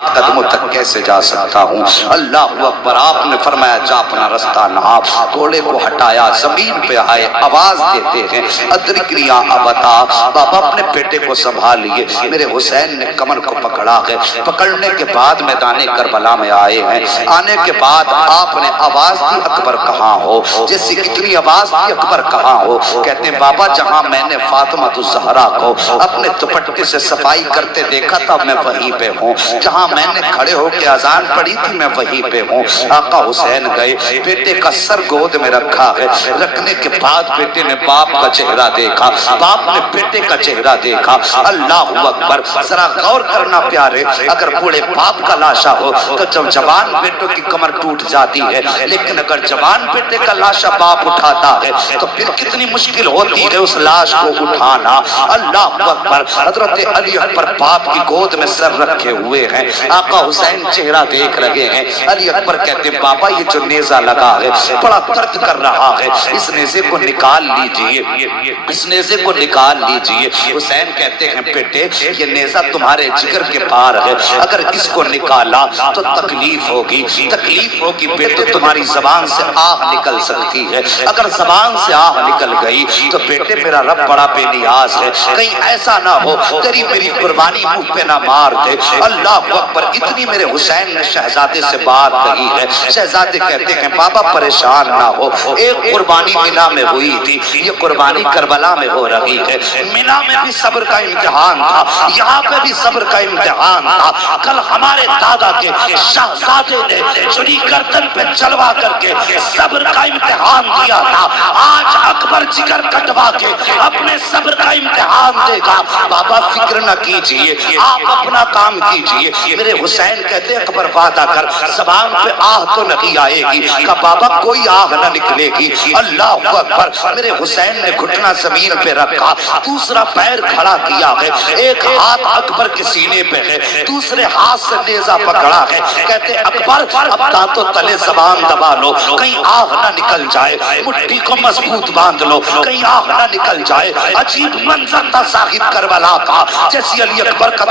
قدموں تک کیسے جا سکتا ہوں؟ اللہ اکبر۔ آپ نے فرمایا جا اپنا رستہ نہا۔ گھوڑے کو ہٹایا، زمین پہ آئے، آواز دیتے ہیں ادرکنی یا ابتا۔ بابا اپنے بیٹے کو سنبھال لیے۔ میرے حسین نے کمر کو پکڑا ہے۔ پکڑنے کے بعد میدان کربلا میں آئے ہیں۔ آنے کے بعد آپ نے آواز دی اکبر کہاں ہو؟ جیسی اتنی آواز دی اکبر کہاں ہو؟ کہتے ہیں بابا جہاں میں نے فاطمہ الزہرا کو اپنے دوپٹے سے صفائی کرتے دیکھا تھا میں وہیں پہ ہوں، جہاں میں نے کھڑے ہو کے اذان پڑھی تھی میں وہیں پہ ہوں۔ آقا حسین گئے، بیٹے کا سر گود میں رکھا ہے۔ رکھنے کے بعد بیٹے نے باپ کا چہرہ دیکھا، باپ نے بیٹے کا چہرہ دیکھا۔ اللہ اکبر۔ ذرا غور کرنا پیارے، اگر بوڑھے باپ کا لاشا ہو تو جب جوان بیٹوں کی کمر ٹوٹ جاتی ہے، لیکن اگر جوان بیٹے کا لاشا باپ اٹھاتا ہے تو پھر کتنی مشکل ہوتی ہے اس لاش کو اٹھانا۔ اللہ اکبر۔ حضرت علی اکبر باپ کی گود میں سر رکھے ہوئے ہیں، آقا حسین چہرہ دیکھ رہے ہیں۔ علی اکبر کہتے ہیں بابا یہ جو نیزہ لگا ہے بڑا درد کر رہا ہے، اس نیزے کو نکال لیجئے، اس نیزے کو نکال لیجئے۔ حسین کہتے ہیں بیٹے یہ نیزہ تمہارے جگر کے پار ہے، اگر اس کو نکالا تو تکلیف ہوگی، تکلیف ہوگی بیٹے، تمہاری زبان سے آہ نکل سکتی ہے، اگر زبان سے آہ نکل گئی تو بیٹے میرا رب بڑا بے نیاز ہے، کہیں ایسا نہ ہو تیری میری قربانی منہ پہ نہ مار دے۔ اللہ اکبر۔ اتنی میرے حسین نے شہزادے سے بات کہی ہے۔ شہزادے کہتے ہیں بابا پریشان نہ ہو، ایک قربانی مینا میں ہوئی تھی، یہ قربانی کربلا میں ہو رہی ہے۔ مینا میں بھی صبر کا امتحان تھا، یہاں پہ بھی صبر کا امتحان تھا۔ کل ہمارے دادا کے شہزادے نے چری گردن پہ چلوا کر کے صبر کا امتحان دیا تھا، آج اکبر جگر کٹوا کے اپنے صبر کا امتحان دے گا۔ بابا فکر نہ کیجئے، آپ اپنا کام کیجئے۔ میرے حسین کہتے اکبر وعدہ کر زبان پہ آہ تو نہیں آئے گی؟ کہ بابا کوئی آہ نہ نکلے گی۔ اللہ اکبر۔ میرے حسین نے گھٹنا زمین پہ رکھا، دوسرا پیر کھڑا کیا ہے، ایک ہاتھ اکبر کے سینے پہ ہے، دوسرے ہاتھ سے نیزہ پکڑا ہے۔ کہتے اکبر اب دانتوں تلے زبان دبا لو، کہیں آہ نہ نکل جائے، مٹھی کو مضبوط باندھ لو، کہیں آہ نہ نکل جائے۔ عجیب منظر تھا صاحب کربلا کا، جیسی علی اکبر کا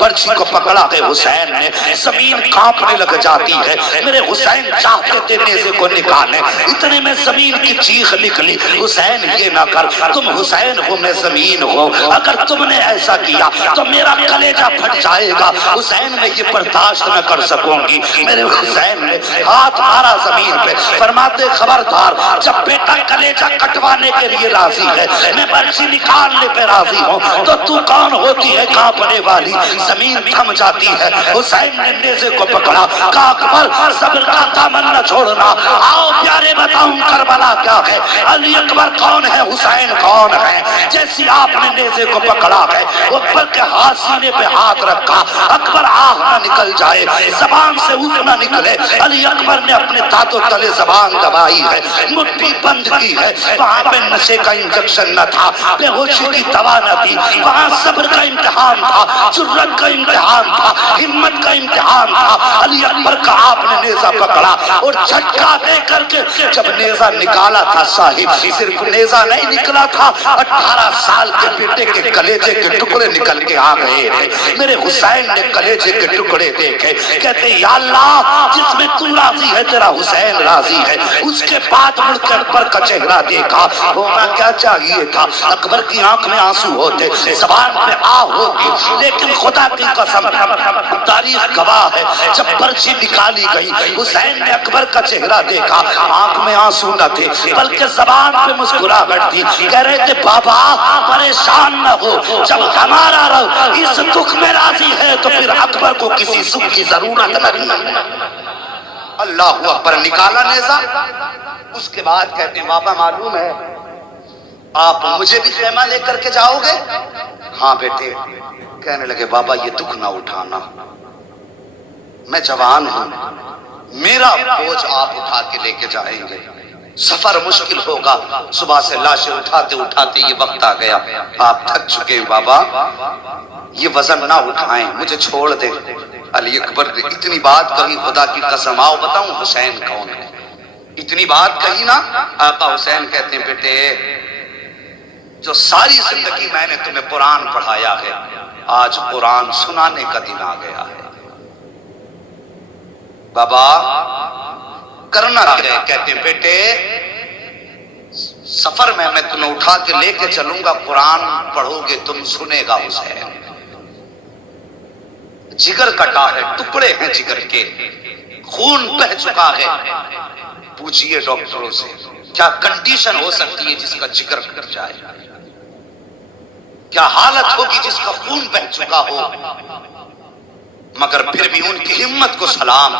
برچھی کو پکڑا ہے حسین نے، زمین کانپنے لگ جاتی ہے۔ میرے حسین چاہتے تھے نیزے کو نکالیں، اتنے میں زمین کی چیخ نکلی، حسین یہ نہ کر، تم حسین ہو میں زمین ہو، اگر تم نے ایسا کیا تو میرا کلیجہ پھٹ جائے گا، حسین میں یہ برداشت نہ کر سکوں گی۔ میرے حسین نے ہاتھ مارا زمین پہ، فرماتے خبردار جب بیٹا کلیجہ کٹوانے کے لیے راضی ہے، میں برچھی نکالنے پہ راضی ہوں، تو تو کون ہوتی ہے کانپنے والی؟ زمین تھم جاتی ہے۔ حسین نے نیزے کو پکڑا، کہا اکبر صبر کا دامن نہ چھوڑنا، آؤ پیارے بتاؤں کربلا کیا ہے، علی اکبر کون ہے، حسین کون ہے۔ جیسی آپ نے نیزے کو پکڑا ہے، اکبر کے ہاتھ سینے پہ ہاتھ رکھا، اکبر آہ نہ نکل جائے، زبان سے اوہ نہ نکلے۔ علی اکبر نے اپنے دانتوں تلے زبان دبائی ہے، مٹھی بند کی ہے، وہاں پہ نشے کا انجیکشن نہ تھا، بے ہوشی کی دوا نہ تھی، وہاں صبر کا امتحان تھا، جرأت کا امتحان تھا، ہمت کا امتحان تھا۔ علی اکبر کا آپ نے نیزہ پکڑا اور جھٹکا دے کر کے جب نیزہ نکالا تھا صاحب، صرف نیزہ نہیں نکلا تھا، 18 سال کے بیٹے کے کلیجے کے ٹکڑے نکل کے آ گئے ہیں۔ میرے حسین نے کلیجے کے ٹکڑے دیکھے، کہتے یا اللہ جس میں تو راضی ہے تیرا حسین راضی ہے۔ اس کے بعد مڑ کے اکبر کا چہرہ دیکھا، ہونا کیا چاہیے تھا، اکبر کی آنکھ میں آنسو ہوتے، زبان پہ آہ ہوتی، لیکن خدا کی قسم تاریخ گواہ ہے جب برچھی نکالی گئی حسین نے اکبر کا چہرہ دیکھا، آنکھ میں آنسو نہ تھے بلکہ زبان پہ مسکراہٹ تھی۔ کہہ رہے تھے بابا پریشان نہ ہو، جب ہمارا رب اس دکھ میں راضی ہے تو پھر اکبر کو کسی سکھ کی ضرورت نہیں۔ اللہ اکبر۔ نکالا نیزہ، اس کے بعد کہتے ہیں بابا معلوم ہے آپ مجھے بھی خیمہ لے کر کے جاؤ گے؟ ہاں بیٹے۔ کہنے لگے بابا یہ دکھ نہ اٹھانا، میں جوان ہوں، میرا بوجھ آپ اٹھا کے لے کے جائیں گے، سفر مشکل ہوگا، صبح سے لاشیں اٹھاتے اٹھاتے یہ وقت آ گیا، آپ تھک چکے ہیں بابا، یہ وزن نہ اٹھائیں، مجھے چھوڑ دیں۔ علی اکبر نے اتنی بات کہی، خدا کی قسم آؤ بتاؤں حسین کون ہے، اتنی بات کہی نا۔ آقا حسین کہتے ہیں بیٹے جو ساری زندگی میں نے تمہیں قرآن پڑھایا ہے، آج قرآن سنانے کا دن آ گیا ہے۔ بابا کرنا ہے؟ کہتے ہیں بیٹے سفر میں تمہیں اٹھا کے لے کے چلوں گا، قرآن پڑھو گے تم، سنے گا حسین، جگر کٹا ہے، ٹکڑے ہیں جگر کے، خون بہہ چکا ہے۔ پوچھئے ڈاکٹروں سے کیا کنڈیشن ہو سکتی ہے جس کا جگر کٹ جائے، کیا حالت ہوگی جس کا خون بہہ چکا ہو؟ مگر پھر بھی ان کی ہمت کو سلام،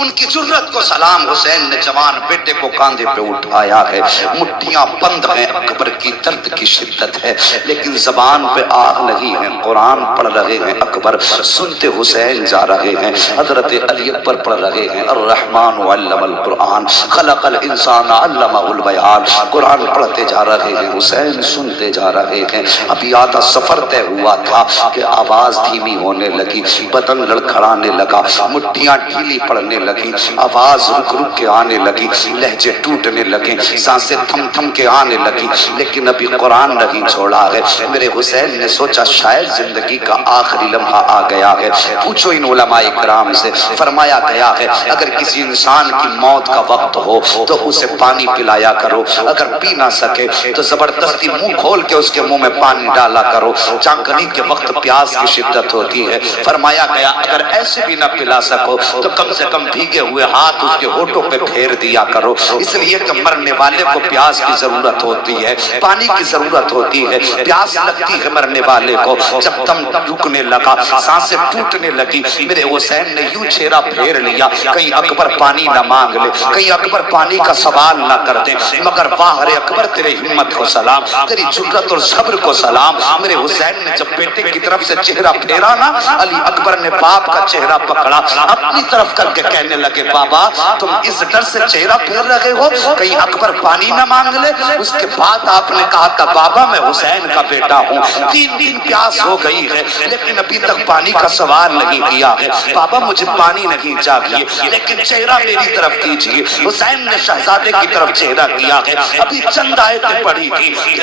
ان کی جرت کو سلام۔ حسین نے جوان بیٹے کو کاندھے پہ اٹھایا ہے، مٹھیاں بند ہیں، اکبر کی درد کی شدت ہے، لیکن زبان پہ آگ نہیں ہے، قرآن پڑھ رہے ہیں، اکبر سنتے حسین جا رہے ہیں، حضرت علی اکبر پڑھ رہے ہیں، الرحمن علم القرآن خلق الانسان علمہ البیان، قرآن پڑھتے جا رہے ہیں، حسین سنتے جا رہے ہیں۔ ابھی آدھا سفر طے ہوا تھا کہ آواز دھیمی ہونے لگی، بدن لڑکھڑانے لگا، مٹھیاں ڈھیلی پڑنے لگی، آواز رک رک کے آنے لگی، لہجے ٹوٹنے لگے، سانسیں تھم تھم کے آنے لگی، لیکن ابھی قرآن نہیں چھوڑا ہے۔ میرے حسین نے سوچا شاید زندگی کا آخری لمحہ آ گیا ہے۔ پوچھو ان علماء کرام سے، فرمایا گیا ہے اگر کسی انسان کی موت کا وقت ہو تو اسے پانی پلایا کرو، اگر پی نہ سکے تو زبردستی منہ کھول کے اس کے منہ میں پانی ڈالا کرو، چاندنی کے وقت پیاس کی شدت ہوتی ہے۔ فرمایا گیا اگر ایسے بھی نہ پلا سکو تو کم سے کم بھیگے ہوئے ہاتھ اس کے ہونٹوں پہ پھیر دیا کرو، اس لیے کہ مرنے والے کو پیاس کی ضرورت ہوتی ہے، پانی کی ضرورت ہوتی ہے، پیاس لگتی ہے مرنے والے کو۔ جب دم رکنے لگا، سانسیں ٹوٹنے لگی، میرے حسین نے یوں چہرہ پھیر لیا کہیں اکبر پانی نہ مانگ لے، کہیں اکبر پانی کا سوال نہ کر دے، مگر واہ رے اکبر تیرے ہمت کو سلام، تیری جرت اور صبر کو سلام۔ میرے حسین نے جب بیٹے کی طرف سے چہرہ پھیرا نا، علی اکبر نے باپ کا چہرہ پکڑا، اپنی طرف کر کے کہنے لگے بابا تم اس ڈر سے چہرہ پھیر رہے ہو کہیں اکبر پانی نہ مانگ لے؟ اس کے بعد آپ نے کہا تھا بابا میں حسین کا بیٹا ہوں، 3 دن پیاس ہو گئی ہے لیکن ابھی تک پانی کا سوال نہیں کیا ہے، بابا مجھے پانی نہیں چاہیے لیکن چہرہ میری طرف کیجیے۔ حسین نے شہزادے کی طرف چہرہ کیا ہے، ابھی چند آیتیں پڑھی تھی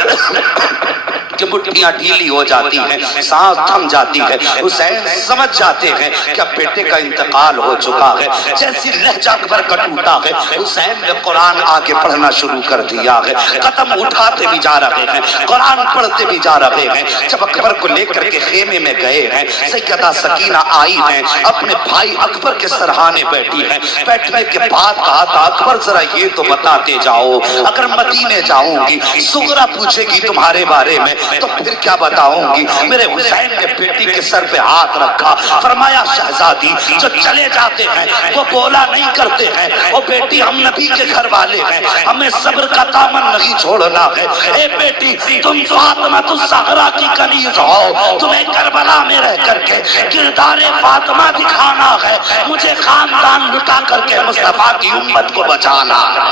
کہ مٹھیاں ڈھیلی ہو جاتی ہیں، سانس تھم جاتی ہے، حسین سمجھ جاتے ہیں کہ اب بیٹے کا انتقال ہو چکا ہے۔ جیسی لہجہ اکبر کا ٹوٹا ہے، حسین نے قرآن آگے پڑھنا شروع کر دیا ہے، قدم اٹھاتے بھی جا رہے ہیں، قرآن پڑھتے بھی جا رہے ہیں۔ جب اکبر کو لے کر کے خیمے میں گئے ہیں، سیدہ سکینہ آئی ہیں، اپنے بھائی اکبر کے سرہانے بیٹھی ہیں، بیٹھنے کے بعد کہا تھا اکبر ذرا یہ تو بتاتے جاؤ اگر مدینے جاؤں گی سغرا پوچھے گی تمہارے بارے میں تو پھر کیا بتاؤں گی؟ میرے حسین نے بیٹی کے سر پہ ہاتھ رکھا، فرمایا شہزادی جو چلے جاتے ہیں وہ بولا نہیں کرتے ہیں، وہ بیٹی ہم نبی کے گھر والے ہیں، ہمیں صبر کا دامن نہیں چھوڑنا ہے۔ اے بیٹی تم فاطمہ الزہرا کی کنیز ہو، تمہیں کربلا میں رہ کر کے کردار فاطمہ دکھانا ہے، مجھے خاندان لٹا کر کے مصطفیٰ کی امت کو بچانا ہے۔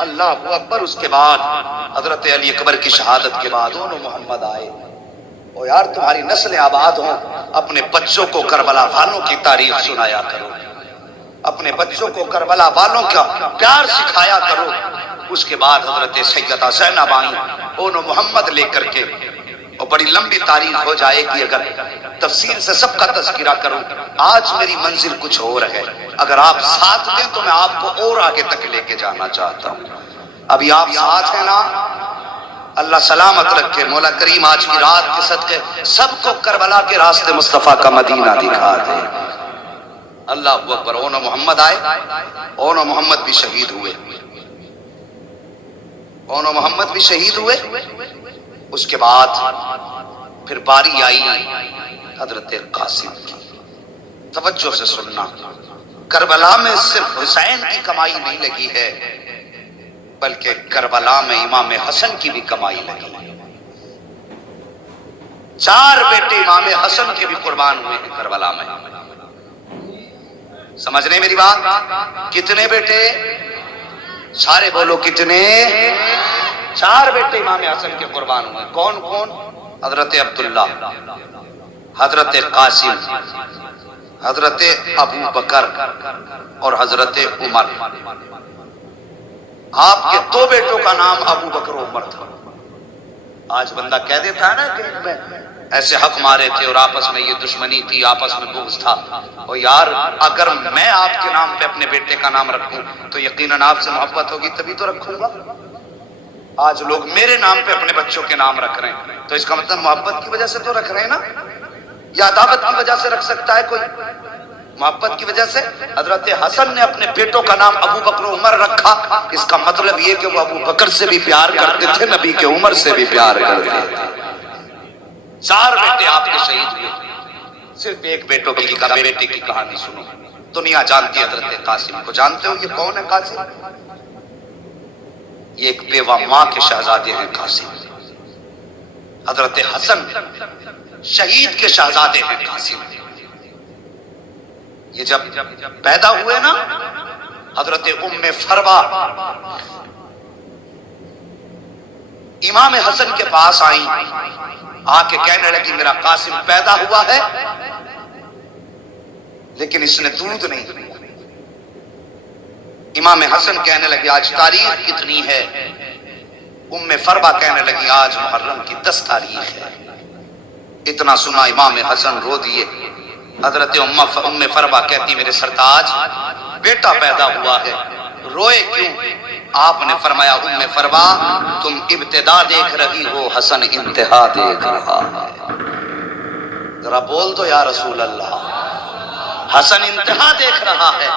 اللہ اکبر۔ اس کے بعد حضرت علی اکبر کی شہادت کے بعد دونوں محمد آئے، او یار تمہاری نسلیں آباد ہوں، اپنے بچوں کو کربلا والوں کی تاریخ سنایا کرو، اپنے بچوں کو کربلا والوں کا پیار سکھایا کرو۔ اس کے بعد حضرت سیدہ زینب آئیں دونوں محمد لے کر کے، اور بڑی لمبی تاریخ ہو جائے گی اگر تفصیل سے سب کا تذکرہ کروں۔ آج میری منزل کچھ اور ہے، اگر آپ ساتھ دیں تو میں آپ کو اور آگے تک لے کے جانا چاہتا ہوں۔ ابھی آپ ساتھ ہیں نا، اللہ سلامت رکھے، مولا کریم آج کی رات کے صدقے سب کو کربلا کے راستے مصطفیٰ کا مدینہ دکھا دے۔ اللہ اکبر۔ اونو محمد آئے، اونو محمد بھی شہید ہوئے، اونو محمد بھی شہید ہوئے۔ اس کے بعد پھر باری آئی حضرت قاسم کی۔ توجہ سے سننا، کربلا میں صرف حسین کی کمائی نہیں لگی ہے بلکہ کربلا میں امام حسن کی بھی کمائی لگی ہے۔ 4 بیٹے امام حسن کے بھی قربان ہوئے ہیں کربلا میں۔ سمجھ رہے میری بات؟ کتنے بیٹے؟ سارے بولو کتنے؟ 4 بیٹے امام حسن کے قربان ہوئے۔ کون کون؟ حضرت عبداللہ، حضرت قاسم، حضرت ابو بکر اور حضرت عمر۔ آپ کے 2 بیٹوں کا نام ابو بکر و عمر تھا۔ آج بندہ کہہ دیتا ہے نا کہ ایسے حق مارے تھے اور آپس میں یہ دشمنی تھی، آپس میں بغض تھا. اور یار اگر میں آپ کے نام پہ اپنے بیٹے کا نام رکھوں تو یقیناً آپ سے محبت ہوگی تبھی تو رکھوں گا. آج لوگ میرے نام پہ اپنے بچوں کے نام رکھ رہے ہیں تو اس کا مطلب محبت کی وجہ سے تو رکھ رہے ہیں نا، یا عداوت کی وجہ سے رکھ سکتا ہے کوئی؟ محبت کی وجہ سے. حضرت حسن نے اپنے بیٹوں کا نام ابو بکر و عمر رکھا، اس کا مطلب یہ کہ وہ ابو بکر سے بھی پیار کرتے تھے، نبی کے عمر سے بھی پیار کرتے تھے. 4 بیٹے آپ کے شہید ہوئے، صرف ایک بیٹے کی کہانی سنو. دنیا جانتی ہے حضرت قاسم کو. جانتے ہو یہ کون ہے قاسم؟ یہ ایک بیوہ ماں کے شہزادے ہیں قاسم. حضرت حسن شہید کے شہزادے ہیں قاسم. یہ جب پیدا ہوئے نا، حضرت ام فروا امام حسن کے پاس آئیں، آ کے کہنے لگی میرا قاسم پیدا ہوا ہے لیکن اس نے دودھ نہیں دیا. امام حسن کہنے لگے آج تاریخ کتنی ہے؟ ام فروا کہنے لگی آج محرم کی 10 تاریخ ہے. اتنا سنا امام حسن رو دیے. حضرت ام فروا کہتی میرے سرتاج بیٹا پیدا ہوا ہے، روئے کیوں؟ آپ نے فرمایا ام فروا تم ابتدا دیکھ رہی ہو، حسن انتہا دیکھ رہا ہے. ذرا بول دو یا رسول اللہ. حسن انتہا دیکھ رہا ہے.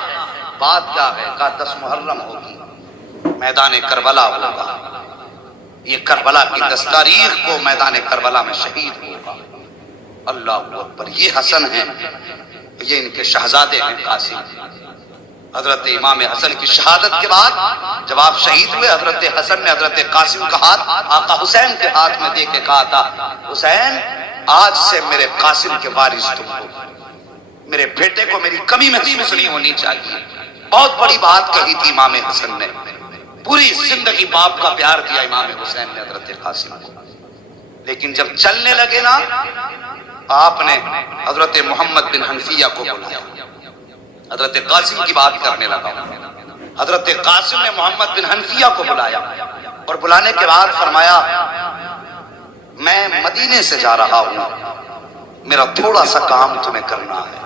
بات کیا ہے؟ کہا 10 محرم ہوگی، میدان کربلا ہوگا. یہ کربلا کی 10 تاریخ کو میدان کربلا میں شہید ہوگا. اللہ اکبر. یہ حسن ہیں، یہ ان کے شہزادے ہیں قاسم. حضرت امام حسن کی شہادت کے بعد جب آپ شہید ہوئے، حضرت حسن نے حضرت قاسم کا ہاتھ آقا حسین کے ہاتھ میں دے کے کہا تھا حسین آج سے میرے قاسم کے وارث تم ہو، میرے بیٹے کو میری کمی محسوس نہیں ہونی چاہیے. بہت بڑی بات کہی تھی امام حسن نے. پوری زندگی باپ کا پیار دیا امام حسین نے حضرت قاسم کو. لیکن جب چلنے لگے نا، آپ نے حضرت محمد بن حنفیہ کو بلایا. حضرت قاسم کی بات کرنے لگا. حضرت قاسم نے محمد بن حنفیہ کو بلایا اور بلانے کے بعد فرمایا میں مدینے سے جا رہا ہوں، میرا تھوڑا سا کام تمہیں کرنا ہے.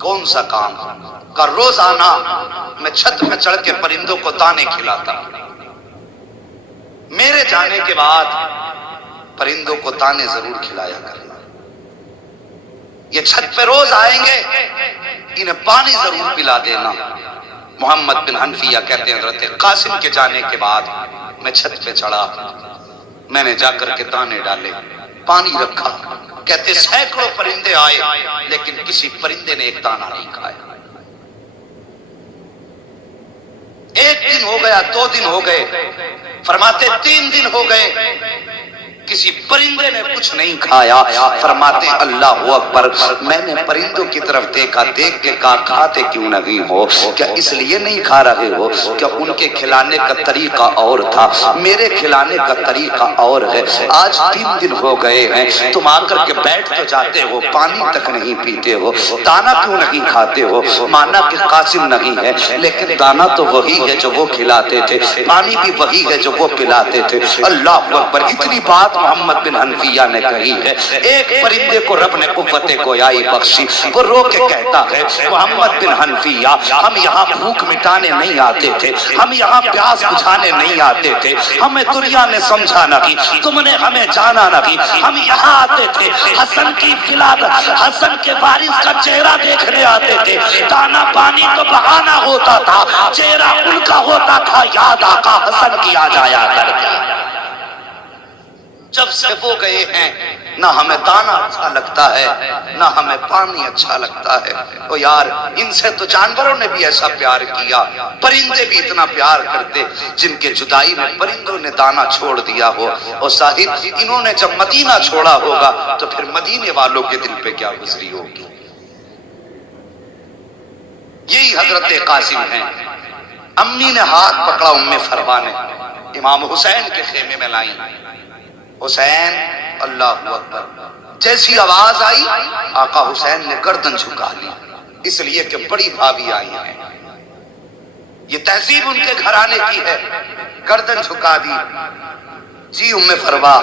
کون سا کام؟ کہ روزانہ میں چھت پہ چڑھ کے پرندوں کو دانے کھلاتا. میرے جانے کے بعد پرندوں کو دانے ضرور کھلایا کرنا. یہ چھت پہ روز آئیں گے، انہیں پانی ضرور پلا دینا. محمد بن حنفیہ کہتے ہیں حضرت قاسم کے جانے کے بعد میں چھت پہ چڑھا، میں نے جا کر کے دانے ڈالے، پانی رکھا. کہتے سینکڑوں پرندے آئے لیکن کسی پرندے نے ایک دانہ نہیں کھایا. ایک دن ہو گیا، 2 دن ہو گئے، فرماتے 3 دن ہو گئے، کسی پرندے نے کچھ نہیں کھایا. فرماتے اللہ اکبر. میں نے پرندوں کی طرف دیکھا، دیکھ کے کہا کھاتے کیوں نہیں ہو؟ کیا اس لیے نہیں کھا رہے ہو کہ ان کے کھلانے کا طریقہ اور تھا، میرے کھلانے کا طریقہ اور ہے. آج 3 دن ہو گئے ہیں، تم آ کر کے بیٹھ تو جاتے ہو، پانی تک نہیں پیتے ہو، دانا کیوں نہیں کھاتے ہو؟ مانا کہ قاسم نہیں ہے لیکن دانا تو وہی ہے جو وہ کھلاتے تھے، پانی بھی وہی ہے جو وہ پلاتے تھے. اللہ اکبر. اتنی بات محمد بن حنفیہ نے کہی ہے. ایک پرندے کو رب نے قوت گویائی بخشی. وہ رو کے کہتا ہے محمد بن حنفیہ ہم یہاں بھوک مٹانے نہیں آتے تھے، ہم یہاں پیاس بجھانے نہیں آتے تھے، ہمیں دنیا نے سمجھا نہیں، تم نے ہمیں جانا نہیں. ہم یہاں آتے تھے حسن کی ولادت، حسن کے وارث کا چہرہ دیکھنے آتے تھے. دانا پانی تو بہانا ہوتا تھا، چہرہ ان کا ہوتا تھا. یاد آقا حسن کی آ جایا کرتی. جب سے وہ گئے ہیں نہ ہمیں دانا اچھا لگتا ہے نہ ہمیں پانی اچھا لگتا ہے. تو یار ان سے تو جانوروں نے بھی ایسا پیار کیا، پرندے بھی اتنا پیار کرتے جن کے جدائی میں پرندوں نے دانا چھوڑ دیا ہو. اور صاحب انہوں نے جب مدینہ چھوڑا ہوگا تو پھر مدینے والوں کے دل پہ کیا گزری ہوگی. یہی حضرت قاسم ہیں. امی نے ہاتھ پکڑا ام فروا نے، امام حسین کے خیمے میں لائیں. حسین اللہ اکبر. جیسی آواز آئی آقا حسین نے گردن جھکا لی، اس لیے کہ بڑی بھابھی آئی ہیں. یہ تہذیب ان کے گھرانے کی ہے. گردن جھکا دی. جی ام فروا،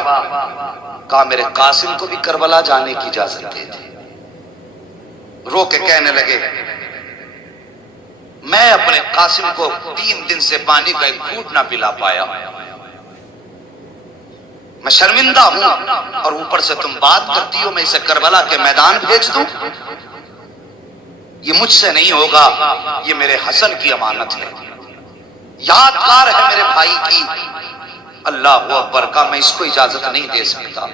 کہا میرے قاسم کو بھی کربلا جانے کی اجازت دے دی۔ رو کے کہنے لگے میں اپنے قاسم کو 3 دن سے پانی کا ایک گھونٹ نہ پلا پایا، میں شرمندہ ہوں، اور اوپر سے تم بات کرتی ہو میں اسے کربلا کے میدان بھیج دوں؟ یہ مجھ سے نہیں ہوگا، یہ میرے حسن کی امانت ہے، یادگار ہے میرے بھائی کی۔ اللہ اکبر، کا میں اس کو اجازت نہیں دے سکتا۔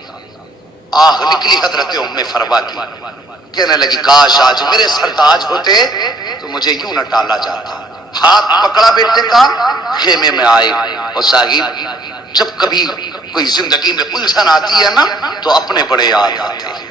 آہ نکلی حضرت ام فروا کی، کہنے لگی کاش آج میرے سرتاج ہوتے تو مجھے یوں نہ ٹالا جاتا۔ ہاتھ پکڑا بیٹے کا، خیمے میں آئے، اور صاحب جب کبھی کوئی زندگی میں الجھن آتی ہے نا تو اپنے بڑے یاد آتے ہیں،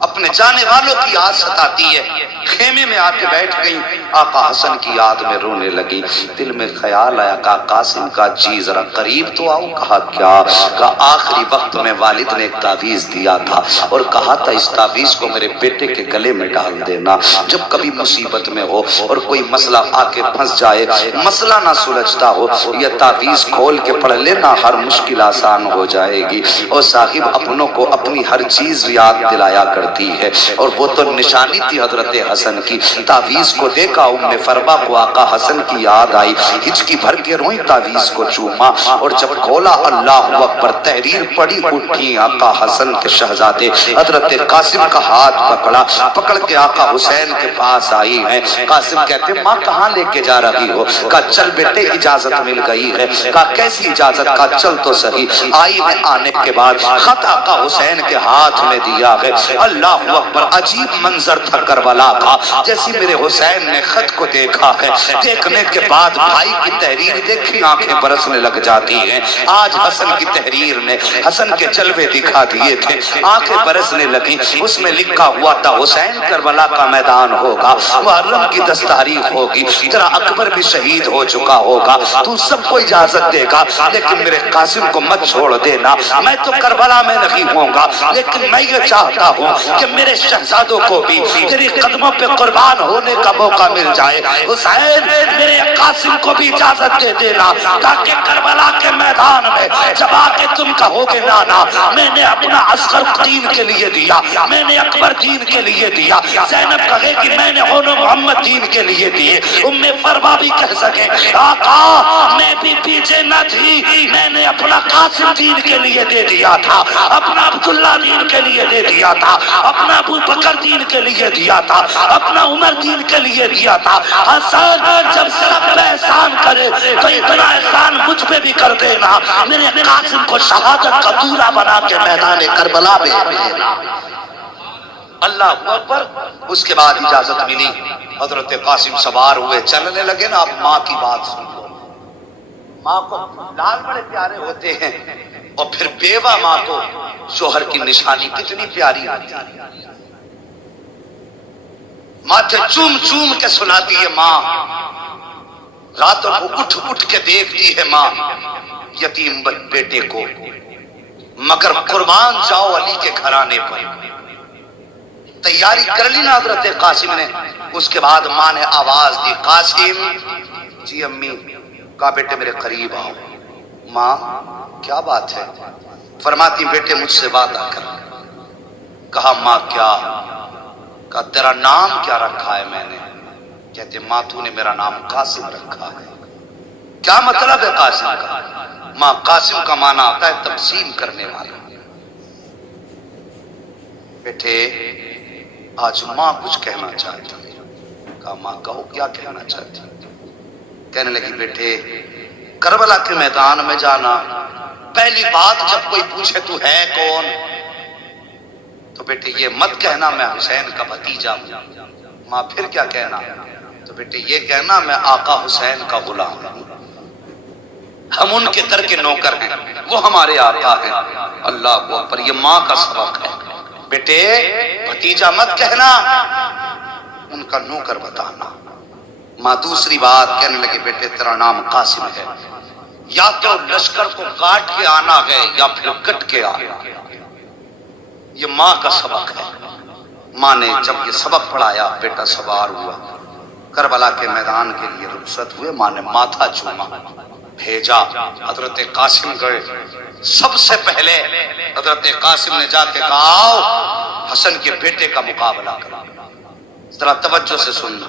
اپنے جانے والوں کی یاد ستاتی ہے۔ خیمے میں آ کے بیٹھ گئی، آقا حسن کی یاد میں رونے لگی۔ دل میں خیال آیا، کہا قاسم کا جی ذرا قریب تو آؤ۔ کہا کیا؟ کہا آخری وقت میں والد نے ایک تعویذ دیا تھا اور کہا تھا اس تعویذ کو میرے بیٹے کے گلے میں ڈال دینا، جب کبھی مصیبت میں ہو اور کوئی مسئلہ آ کے پھنس جائے، مسئلہ نہ سلجھتا ہو، یہ تعویذ کھول کے پڑھ لینا، ہر مشکل آسان ہو جائے گی۔ اور صاحب اپنوں کو اپنی ہر چیز یاد دلایا کرتی ہے، اور وہ تو نشانی تھی حضرت حسن کی۔ تعویذ کو دیکھا ام فروا کو آقا حسن کی یاد آئی، ہچکی بھر کے روئی، تعویذ کو چوما، اور جب کھولا اللہ اکبر، تحریر پڑی، اٹھی آقا حسن کے شہزادے حضرت قاسم کا ہاتھ پکڑا، پکڑ کے آقا حسین کے پاس آئی ہیں۔ قاسم کہتے ماں کہاں لے کے جا رہی ہو؟ کہا چل بیٹے اجازت مل گئی ہے۔ کہا کیسی اجازت؟ کہا چل تو صحیح۔ آئی ہے، آنے کے بعد خط آقا حسین کے ہاتھ میں دیا ہے۔ اللہ اکبر، عجیب منظر تھا کربلا کا۔ جیسی میرے حسین نے خط کو دیکھا ہے، دیکھنے کے بعد بھائی کی تحریر دیکھی آنکھیں برسنے لگ جاتی ہیں۔ آج حسن کی تحریر نے حسن کے جلوے دکھا دیے تھے، آنکھیں برسنے لگی۔ اس میں لکھا ہوا تھا حسین کربلا کا میدان ہوگا، محرم کی 10 تاریخ ہوگی، تیرا اکبر بھی شہید ہو چکا ہوگا، تو سب کو اجازت دے گا لیکن میرے قاسم کو مت چھوڑ دینا۔ میں تو کربلا میں نہیں ہوں گا لیکن میں یہ چاہتا ہوں کہ میرے شہزادوں کو بھی تیری قدموں پہ قربان ہونے کا موقع مل جائے۔ حسین میرے قاسم کو بھی اجازت دے دینا تاکہ کربلا کے میدان میں جب آ کے تم کہو گے نانا میں نے اپنا عسکر دین کے لیے دیا، میں نے اکبر دین کے لیے دیا، زینب کہے کہ میں نے اونو محمد دین کے لیے دیے، ام فروا بھی کہہ سکے آقا میں بھی پیچھے نہ تھی، میں نے اپنا قاسم دین کے لیے دے دیا تھا، اپنا عبداللہ دین کے لیے دے دیا تھا، اپنا ابو بکر دین کے لیے دیا تھا، اپنا عمر دین کے لیے دیا تھا۔ حسن جب سب پہ احسان کرے تو اتنا احسان مجھ پہ بھی کر دینا، میرے قاسم کو شہادت کا دورہ بنا کے میدان کربلا میں دینا۔ اللہ اکبر۔ اس کے بعد اجازت ملی، حضرت قاسم سوار ہوئے، چلنے لگے نا۔ اب ماں کی بات سن لو، ماں کو لال بڑے پیارے ہوتے ہیں، اور پھر بیوہ ماں کو شوہر کی نشانی کتنی پیاری ہوتی ہے۔ ماتھے چوم چوم کے سلاتی ہے ماں، راتوں کو اٹھ اٹھ کے دیکھتی ہے ماں یتیم بیٹے کو، مگر قربان جاؤ علی کے گھرانے پر۔ تیاری کر لی نا حضرت قاسم نے۔ اس کے بعد ماں نے آواز دی قاسم، جی امی۔ کہا بیٹے میرے قریب آؤ۔ ماں کیا بات ہے؟ فرماتی بیٹے مجھ سے وعدہ کر۔ کہا ماں کیا؟ کہا تیرا نام کیا رکھا ہے میں نے؟ کہتے ماں تو نے میرا نام قاسم رکھا ہے۔ کیا مطلب ہے قاسم کا؟ ماں قاسم کا معنی آتا ہے تقسیم کرنے والا۔ بیٹے آج ماں کچھ کہنا چاہتی ہے۔ کہا ماں کہو کیا کہنا چاہتی ہے؟ کہنے لگی بیٹے کربلا کے میدان میں جانا، پہلی بات جب کوئی پوچھے تو ہے کون تو بیٹے یہ مت کہنا میں حسین کا بھتیجا ہوں۔ ماں پھر کیا کہنا؟ تو بیٹے یہ کہنا میں آقا حسین کا غلام ہوں، ہم ان کے در کے نوکر ہیں، وہ ہمارے آقا ہیں۔ اللہ اکبر، یہ ماں کا سبق ہے۔ بیٹے بھتیجا مت کہنا، ان کا نوکر بتانا۔ ماں دوسری بات کہنے لگے بیٹے تیرا نام قاسم ہے، یا تو لشکر کو کاٹ کے آنا ہے یا پھر کٹ کے آنا۔ یہ ماں کا سبق ہے۔ ماں نے جب یہ سبق پڑھایا بیٹا سوار ہوا، کربلا کے میدان کے لیے رخصت ہوئے۔ ماں نے ماتھا چوما، بھیجا، حضرت قاسم گئے۔ سب سے پہلے حضرت قاسم نے جا کے کہا آؤ حسن کے بیٹے کا مقابلہ کرو۔ ذرا توجہ سے سننا،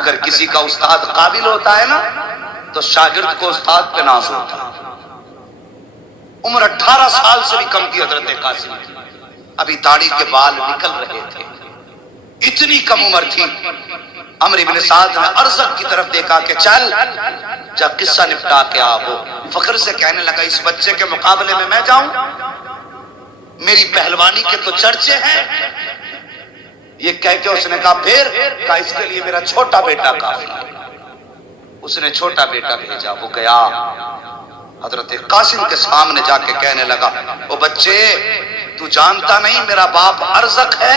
اگر کسی کا استاد قابل ہوتا ہے نا تو شاگرد کو استاد پہ ناز ہوتا ہے۔ عمر 18 سال سے بھی کم تھی حضرت قاسم کی، ابھی داڑھی کے بال نکل رہے تھے، اتنی کم عمر تھی۔ عمرو بن سعد نے ارزق کی طرف دیکھا کہ چل جا قصہ نپٹا کے آ۔ وہ فخر سے کہنے لگا اس بچے کے مقابلے میں جاؤں؟ میری پہلوانی کے تو چرچے ہیں۔ یہ کہہ کے اس نے کہا پھر؟ کہا اس کے لیے میرا چھوٹا بیٹا کافی ہے۔ اس نے چھوٹا بیٹا بھیجا، وہ گیا حضرت قاسم کے سامنے جا کے کہنے لگا او بچے تو جانتا نہیں میرا باپ ارزق ہے؟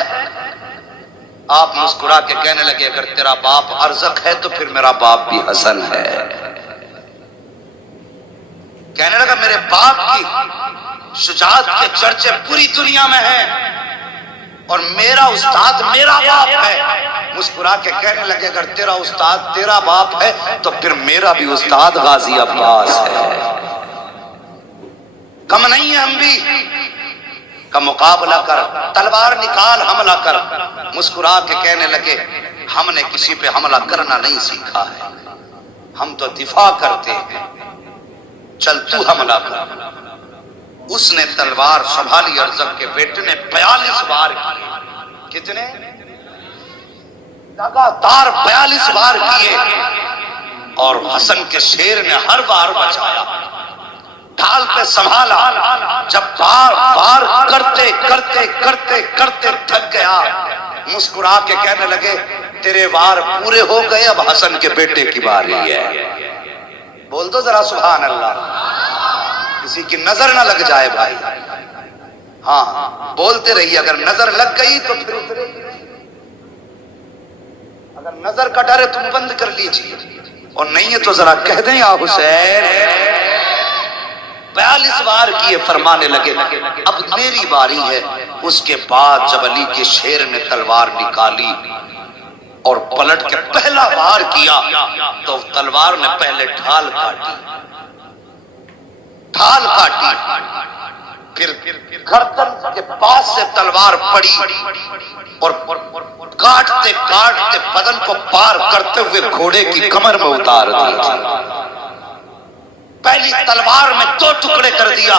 آپ مسکرا کے کہنے لگے اگر تیرا باپ ارزق ہے تو پھر میرا باپ بھی حسن ہے۔ کہنے لگا میرے باپ کی شجاعت کے چرچے پوری دنیا میں ہیں اور میرا استاد میرا باپ ہے۔ مسکرا کے کہنے لگے اگر تیرا استاد تیرا باپ ہے تو پھر میرا بھی استاد غازی عباس ہے، کم نہیں ہے ہم بھی، کا مقابلہ کر، تلوار نکال حملہ کر۔ مسکرا کے کہنے لگے ہم نے کسی پہ حملہ کرنا نہیں سیکھا ہے، ہم تو دفاع کرتے ہیں، چل تو حملہ کر۔ اس نے تلوار سنبھالی، ارزق کے بیٹے نے 42 بار کیے۔ کتنے؟ لگاتار 42 بار کیے، اور حسن کے شیر نے ہر بار بچایا، ڈھال پہ سنبھالا۔ جب بار کرتے کرتے کرتے کرتے تھک گیا، مسکرا کے کہنے لگے تیرے وار پورے ہو گئے، اب حسن کے بیٹے کی باری ہے۔ بول دو ذرا سبحان اللہ، کسی کی نظر نہ لگ جائے بھائی، ہاں بولتے رہیے، اگر نظر لگ گئی تو پھر اترے، اگر نظر کا ڈر ہے تم بند کر لیجیے، اور نہیں ہے تو ذرا کہہ دیں یا حسین۔ 42 بار کیے، فرمانے لگے اب میری باری ہے۔ اس کے بعد جب علی کے شیر نے تلوار نکالی اور پلٹ کے پہلا وار کیا تو تلوار نے پہلے ڈھال کاٹی، پھر گردن کے پاس سے تلوار پڑی اور کاٹتے کاٹتے بدن کو پار کرتے ہوئے گھوڑے کی کمر میں اتار دی۔ پہلی تلوار میں 2 ٹکڑے کر دیا،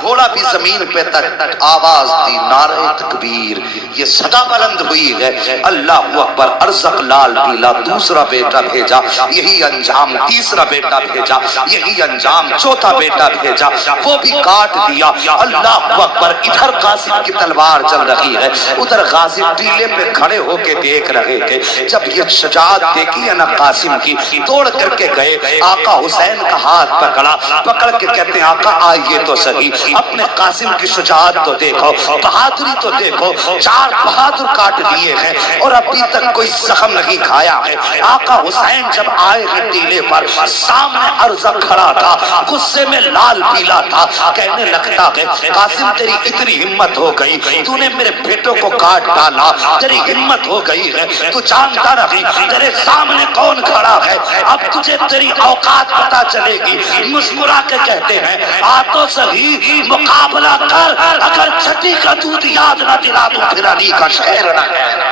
گھوڑا بھی زمین پہ تک، آواز دی نعرہ تکبیر، یہ صدا بلند ہوئی ہے اللہ اکبر۔ ارزق لال پیلا دوسرا بیٹا بھیجا، یہی انجام تیسرا بیٹا بھیجا، یہی انجام چوتھا بیٹا بھیجا، وہ بھی کاٹ دیا، اللہ اکبر۔ ادھر قاسم کی تلوار چل رہی ہے، ادھر غازی ٹیلے پہ کھڑے ہو کے دیکھ رہے تھے۔ جب یہ شجاعت دیکھی ہے نا قاسم کی، دوڑ کر کے گئے، آقا حسین کا ہاتھ پکڑ کے کہتے ہیں آقا آئیے تو صحیح، اپنے قاسم کی شجاعت تو دیکھو، بہادری تو دیکھو، 4 بہادر کاٹ دیے ہیں اور ابھی تک کوئی زخم نہیں کھایا ہے۔ آقا حسین جب آئے ہیں ٹیلے پر، سامنے ارزق کھڑا تھا، غصے میں لال پیلا تھا، کہنے لگتا ہے قاسم تیری اتنی ہمت ہو گئی، تو نے میرے بیٹوں کو کاٹ ڈالا، تیری ہمت ہو گئی ہے، تو جانتا نہیں تیرے سامنے کون کھڑا ہے، اب تجھے تیری اوقات پتا چلے گی۔ مسکرا کے کہتے ہیں آ تو صحیح مقابلہ کر، اگر چھٹی کا دودھ یاد نہ دلا تو پھر علی کا شعر نہ کہنا۔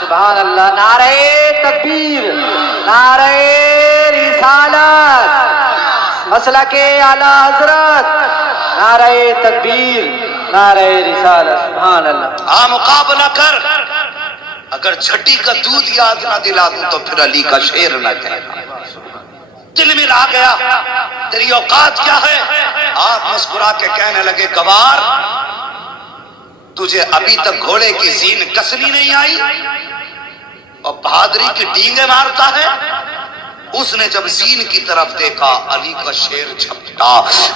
سبحان اللہ، نعرہ تکبیر، نعرہ رسالت، مسلک اعلی حضرت، نعرہ تکبیر، نعرہ رسالت، سبحان اللہ۔ آ مقابلہ کر، اگر چھٹی کا دودھ یاد نہ دلا دوں تو پھر علی کا شعر نہ کہنا۔ دل میں آ گیا تیری اوقات کیا ہے؟ آپ مسکرا کے کہنے لگے گوار تجھے ابھی تک گھوڑے کی زین کسنی نہیں آئی اور بہادری کی ڈینگیں مارتا ہے؟ اس نے جب زین کی طرف دیکھا، علی کا شیر جھپٹا،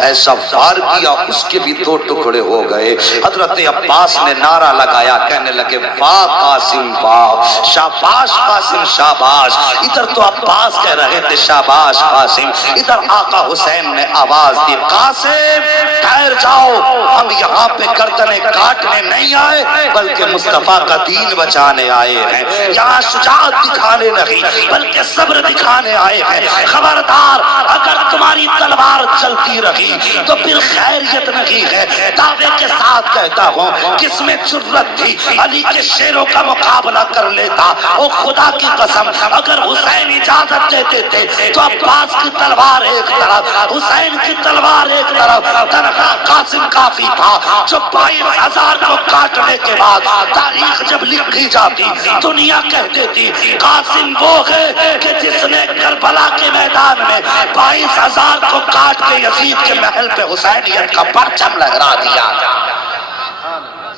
ایسا وار کیا اس کے بھی 2 ٹکڑے ہو گئے۔ حضرت عباس نے نعرہ لگایا، کہنے لگے واہ قاسم واہ، شاباش قاسم شاباش۔ ادھر تو عباس کہہ رہے تھے شاباش قاسم، ادھر آقا حسین نے آواز دی قاسم ٹھہر جاؤ، ہم یہاں پہ گردنیں کاٹنے نہیں آئے بلکہ مصطفیٰ کا دین بچانے آئے ہیں، یہاں شجاعت دکھانے نہیں بلکہ صبر دکھانے آئے ہیں، خبردار اگر تمہاری تلوار چلتی رہی تو پھر خیریت نہیں ہے۔ دعوے کے ساتھ کہتا ہوں، کس میں جرت تھی علی کے شیروں کا مقابلہ کر لیتا۔ او خدا کی قسم، اگر حسین اجازت دیتے تھے تو عباس کی تلوار ایک طرف، حسین کی تلوار ایک طرف، تنہا قاسم کافی تھا جو 22,000 کو کاٹنے کے بعد تاریخ جب لکھی جاتی دنیا کہتے تھی قاسم وہ ہے کہ جس نے کربلا کے میدان میں 22,000 کو کاٹ کے یزید کے محل پہ حسینیت کا پرچم لہرا دیا،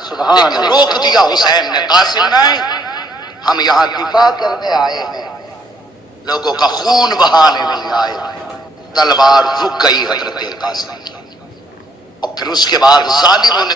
سبحان لیکن اللہ۔ روک دیا حسین نے۔ قاسم نہیں، ہم یہاں دفاع کرنے آئے ہیں، لوگوں کا خون بہانے نہیں آئے۔ تلوار رک گئی حضرت قاسم کی، اور پھر اس کے بعد ظالموں نے